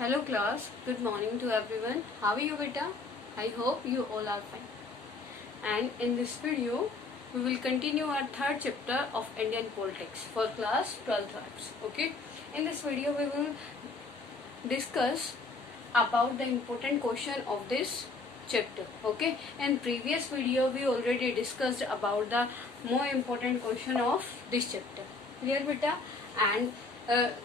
Hello class, good morning to everyone. How are you beta? I hope you all are fine. And in this video, we will continue our third chapter of Indian politics for class 12th arts. Okay. In this video, we will discuss about the important question of this chapter. Okay. In previous video, we already discussed about the more important question of this chapter. Clear beta? And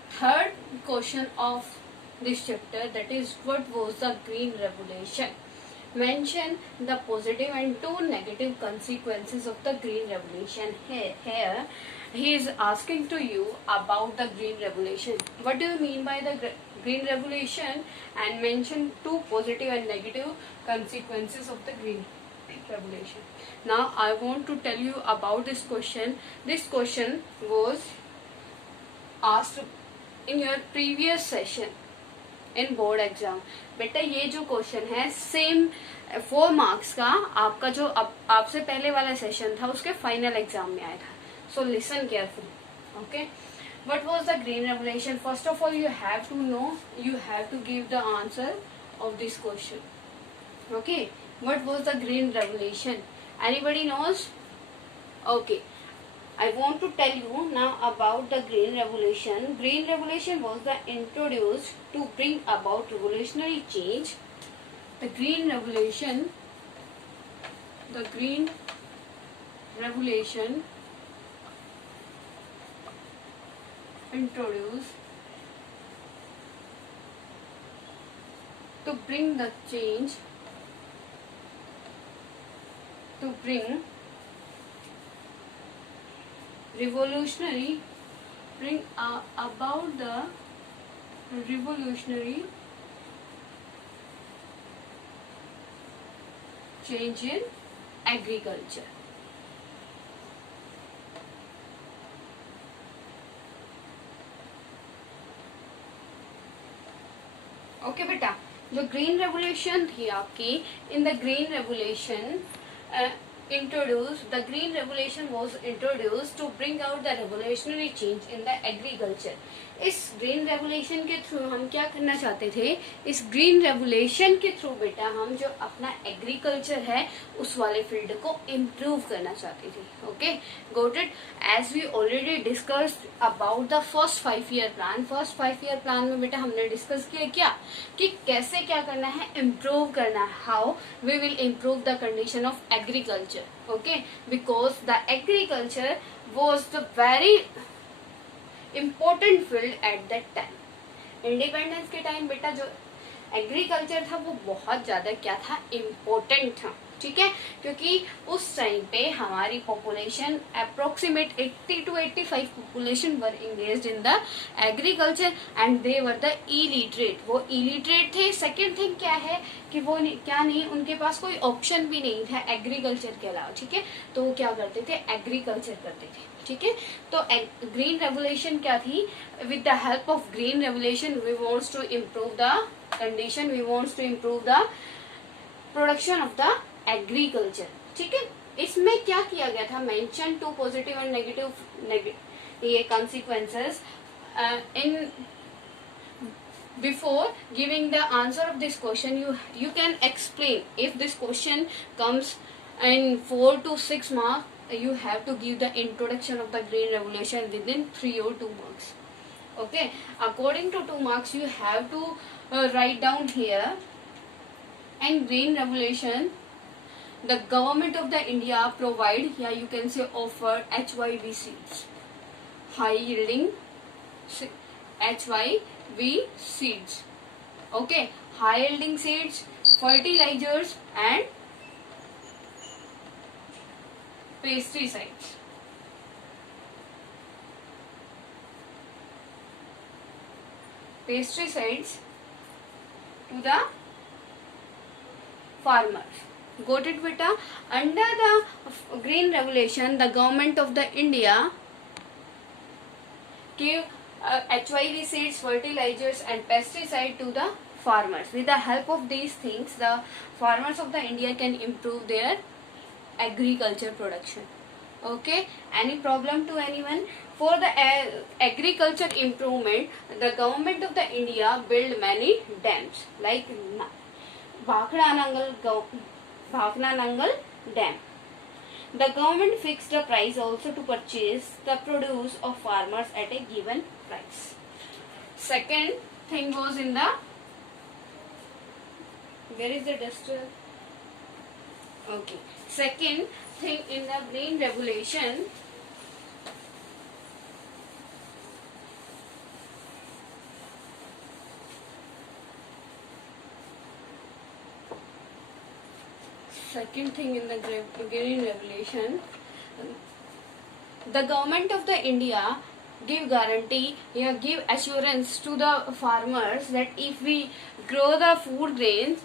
third question of this chapter, that is, what was the Green Revolution? Mention the positive and two negative consequences of the Green Revolution. Here he is asking to you about the Green Revolution. What do you mean by the Green Revolution? And mention two positive and negative consequences of the Green Revolution. Now I want to tell you about this question. This question was asked in your previous session in board exam. बेटा ये जो question है same 4 marks का आपका जो आपसे पहले वाला सेशन था उसके फाइनल एग्जाम में आया था. So listen careful. Okay. What was the green revolution? First of all you have to know, you have to give the answer of this question. Okay. What was the green revolution? Anybody knows? Okay. I want to tell you now about the Green Revolution. Green Revolution was introduced to bring about revolutionary change. The Green Revolution introduced to bring the change, to bring revolutionary, bring about the revolutionary change in agriculture. Okay बेटा, जो green revolution थी आपकी, in the green revolution the Green Revolution was introduced to bring out the revolutionary change in the agriculture. इस green revolution के through हम क्या करना चाहते थे? इस ग्रीन रेवोल्यूशन के थ्रू बेटा हम जो अपना एग्रीकल्चर है उस वाले फील्ड को इम्प्रूव करना चाहते थे. Okay, got it? As we already discussed about the first 5 year plan. First 5 year plan में बेटा हमने डिस्कस किया क्या कि कैसे क्या करना है, इम्प्रूव करना है. How we will improve the condition of agriculture. Okay, because the agriculture was the very important field at that time. Independence के टाइम बेटा जो एग्रीकल्चर था वो बहुत ज्यादा क्या था, इम्पोर्टेंट था. ठीक है, क्योंकि उस टाइम पे हमारी population approximate 80 to 85 population were engaged in the agriculture and they were the illiterate. वो इलिटरेट थे. सेकेंड थिंग क्या है कि वो क्या नहीं, उनके पास कोई ऑप्शन भी नहीं था एग्रीकल्चर के अलावा. ठीक है, तो वो क्या करते थे, एग्रीकल्चर करते थे. ठीक है, तो ग्रीन रेवोल्यूशन क्या थी? With the help of green revolution we wants to improve the condition, we wants to improve the production of the agriculture. ठीक है, इसमें क्या किया गया था? Mention two positive and negative ये consequences in before giving the answer of this question you can explain. If this question comes in 4 to 6 marks, you have to give the introduction of the green revolution within 3 or 2 marks. Okay, according to 2 marks you have to write down here. And green revolution, the government of the India provide, yeah, you can say offer HYV seeds, high yielding HYV seeds. Okay, high yielding seeds, fertilizers and pesticides. Pesticides to the farmers. Got it beta? Under the green revolution, the government of the India gave HYV seeds, fertilizers and pesticide to the farmers. With the help of these things, the farmers of the India can improve their agriculture production. Okay, any problem to anyone? For the agriculture improvement, the government of the India built many dams like Bhakra-Nangal Dam. The government fixed a price also to purchase the produce of farmers at a given price. Second thing was in the, where is the duster? Okay. Second thing in the green revolution, green revolution, the government of the India give guarantee, give assurance to the farmers that if we grow the food grains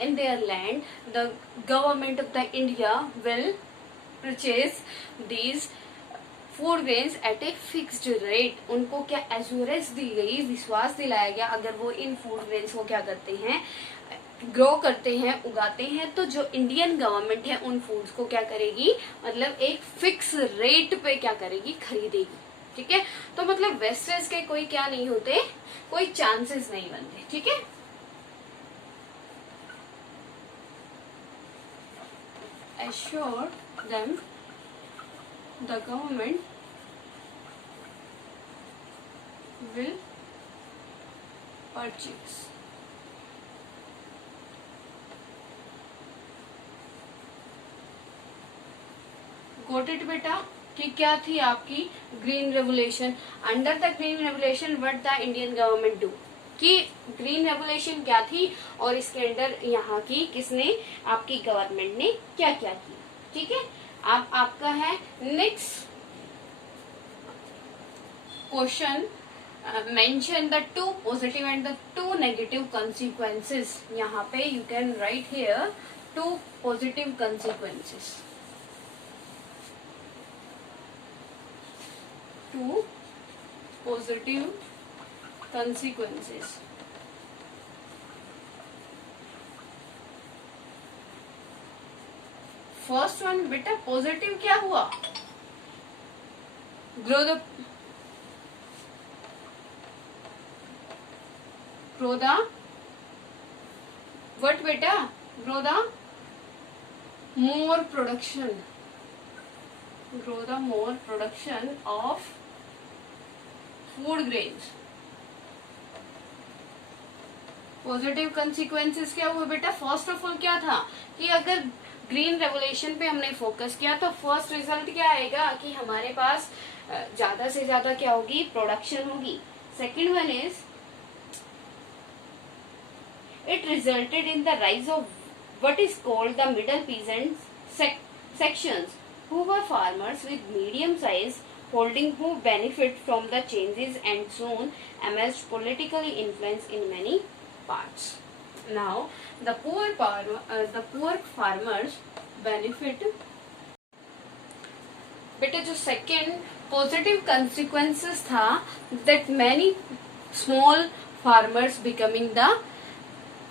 in their land, the government of the India will purchase these food grains at a fixed rate. उनको क्या assurance दी गई, विश्वास दिलाया गया, अगर वो इन food grains को क्या करते हैं, ग्रो करते हैं, उगाते हैं, तो जो इंडियन गवर्नमेंट है उन फूड्स को क्या करेगी, मतलब एक फिक्स रेट पे क्या करेगी, खरीदेगी. ठीक है, तो मतलब वेस्टेज के कोई क्या नहीं होते, कोई चांसेस नहीं बनते. ठीक है, assure them the government will purchase. Got it बेटा, कि क्या थी आपकी green revolution. Under the green revolution what the Indian government do, कि ग्रीन रेवोल्यूशन क्या थी और इसके अंदर यहाँ की किसने, आपकी गवर्नमेंट ने क्या क्या किया. ठीक है, अब आपका है next question, mention the 2 positive and the 2 negative consequences. यहाँ पे you can write here 2 positive consequences. 2 positive consequences. First one बेटा पॉजिटिव क्या हुआ, ग्रो द व्हाट बेटा, grow the more production, grow the more production of food grains. Positive consequences क्या हुआ बेटा, first of all क्या था कि अगर ग्रीन रेवोल्यूशन पे हमने फोकस किया तो फर्स्ट रिजल्ट क्या आएगा कि हमारे पास ज्यादा से ज्यादा क्या होगी, प्रोडक्शन होगी. Second one is it resulted in the rise of what is called the middle peasant sections who were farmers with medium size holding who benefit from the changes and soon emerged politically influenced in many parts. Now the poor farmers benefit. बेटा जो second positive consequences था, that many small farmers becoming the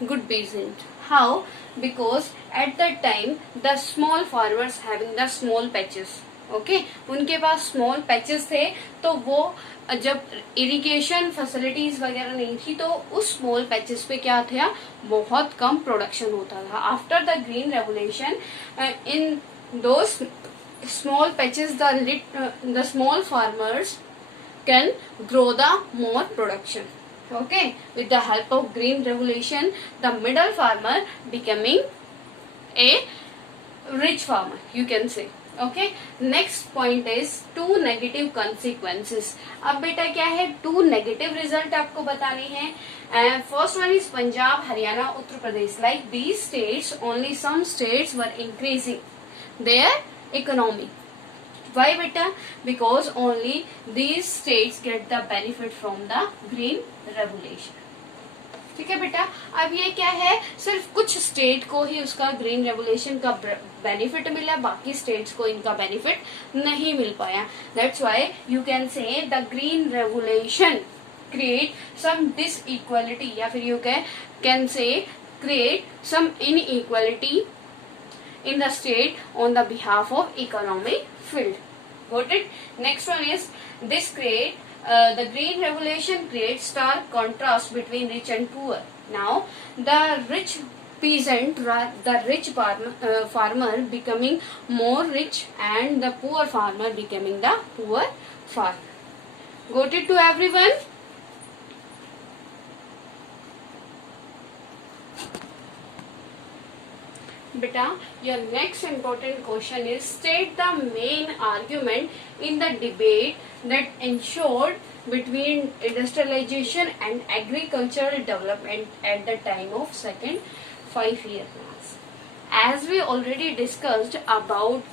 good peasant. How? Because at that time the small farmers having the small patches. Okay, उनके पास small patches थे, तो वो जब irrigation facilities वगैरह नहीं थी तो उस स्मॉल पैचेस पे क्या था, बहुत कम प्रोडक्शन होता था. After the green revolution in those small patches the small farmers can grow the more production. Okay, with the help of green revolution the middle farmer becoming a rich farmer, you can say. Okay, next point is 2 negative consequences. अब बेटा क्या है, 2 negative result आपको बताने हैं. First one is Punjab, Haryana, Uttar Pradesh. Like these states, only some states were increasing their economy. Why beta? Because only these states get the benefit from the green revolution. ठीक है बेटा, अब ये क्या है, सिर्फ कुछ स्टेट को ही उसका ग्रीन रेवोल्यूशन का बेनिफिट मिला, बाकी स्टेट्स को इनका बेनिफिट नहीं मिल पाया. That's why you can say the green revolution create some disequality, या फिर you can say create some inequality in the state on the behalf of economic field. Got it? Next one is this create the green revolution creates stark contrast between rich and poor. Now the rich peasant, the rich farmer becoming more rich and the poor farmer becoming the poor farmer. Got it to everyone? Beta, your next important question is state the main argument in the debate that ensued between industrialization and agricultural development at the time of second 5-year plans. As we already discussed about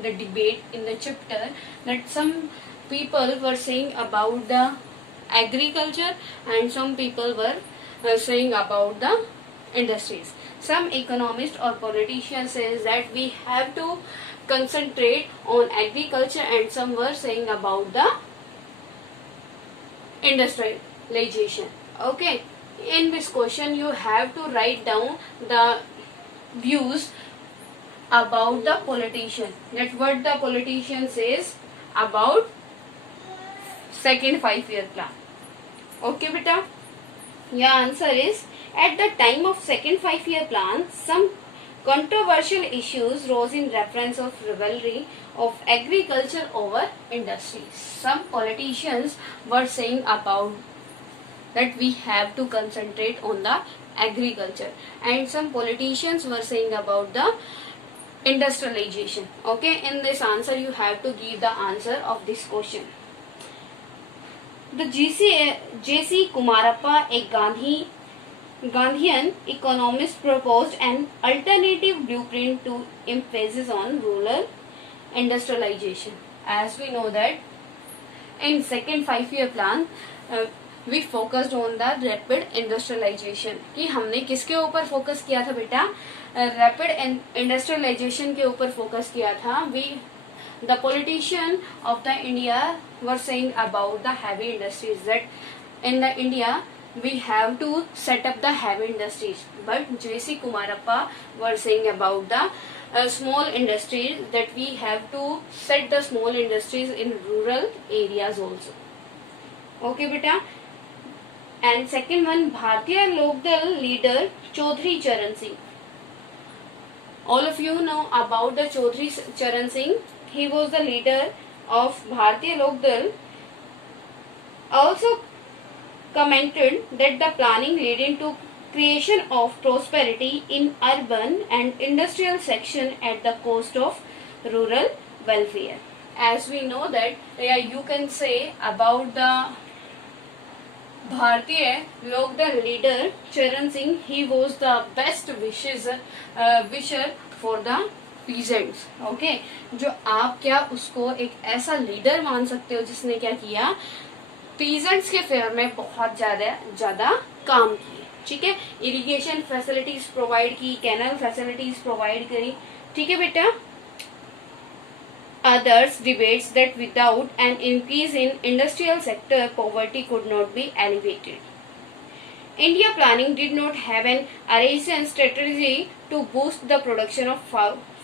the debate in the chapter, that some people were saying about the agriculture and some people were saying about the industries. Some economists or politicians says that we have to concentrate on agriculture and some were saying about the industrialization. Okay, in this question you have to write down the views about the politician, that what the politician says about second 5-year plan. Okay beta, your answer is at the time of second 5-year plan, some controversial issues rose in reference of rivalry of agriculture over industries. Some politicians were saying about that we have to concentrate on the agriculture and some politicians were saying about the industrialization. Okay, in this answer you have to give the answer of this question. The J.C. Kumarappa, a Gandhian economist, proposed an alternative blueprint to emphasis on rural industrialization. As we know that in second 5-year plan we focused on the rapid industrialization. कि हमने किसके ऊपर focus किया था बेटा? Rapid industrialisation के ऊपर focus किया था. The politician of the India were saying about the heavy industries, that in the India we have to set up the heavy industries, but J.C. Kumarappa were saying about the small industries, that we have to set the small industries in rural areas also. Okay beta. And second one, Bharatiya Lokdal leader Chaudhary Charan Singh. All of you know about the Chaudhary Charan Singh. He was the leader of Bharatiya Lokdal. Also commented that the planning leading to creation of prosperity in urban and industrial section at the cost of rural welfare. As we know that you can say about the Bharatiya Lokdal leader Charan Singh, he was the best wisher for the peasants. Okay, जो आप क्या उसको एक ऐसा leader मान सकते हो जिसने क्या किया, पीजेंट्स के फेवर में बहुत ज्यादा काम किए. ठीक है, इरिगेशन फैसिलिटीज प्रोवाइड की, कैनल फैसिलिटीज प्रोवाइड करी. ठीक है बेटा. Others debates that without an increase in industrial sector, poverty could not be alleviated. India planning did not have an arrangement strategy to boost the production of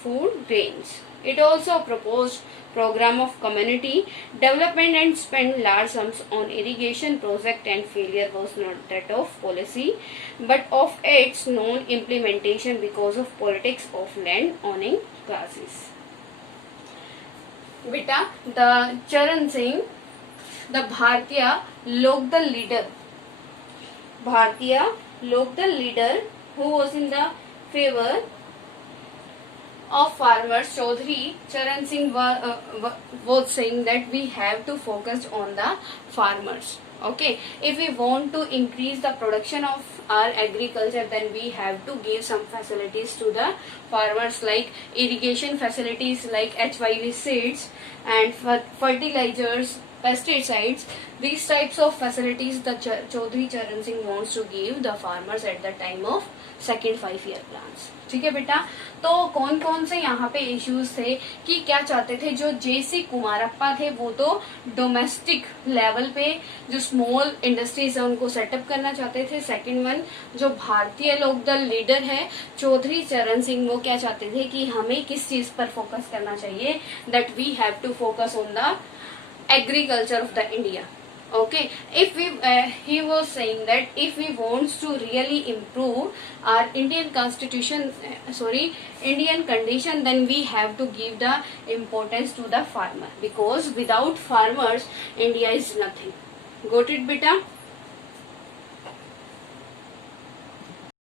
food grains. It also proposed program of community development and spent large sums on irrigation project, and failure was not that of policy but of its non-implementation because of politics of land owning classes. Beta, the Charan Singh, the Bharatiya Lokdal leader who was in the favor of farmers, Chaudhary Charan Singh was saying that we have to focus on the farmers. Okay, if we want to increase the production of our agriculture, then we have to give some facilities to the farmers, like irrigation facilities like HYV seeds and fertilizers pesticides. These types of facilities the Chaudhary Charan Singh wants to give the farmers at the time of second 5-year plans. ठीक है बेटा, तो कौन कौन से यहाँ पे issues थे कि क्या चाहते थे जो JC कुमारप्पा थे, वो तो डोमेस्टिक लेवल पे जो स्मॉल इंडस्ट्रीज है उनको सेटअप करना चाहते थे. सेकंड वन, जो भारतीय लोकदल लीडर है चौधरी चरण सिंह, वो क्या चाहते थे कि हमें किस चीज पर फोकस करना चाहिए, that we have to focus on the agriculture of the India. Okay, if we he was saying that if we wants to really improve our Indian constitution, Indian condition, then we have to give the importance to the farmer, because without farmers India is nothing. Got it beta?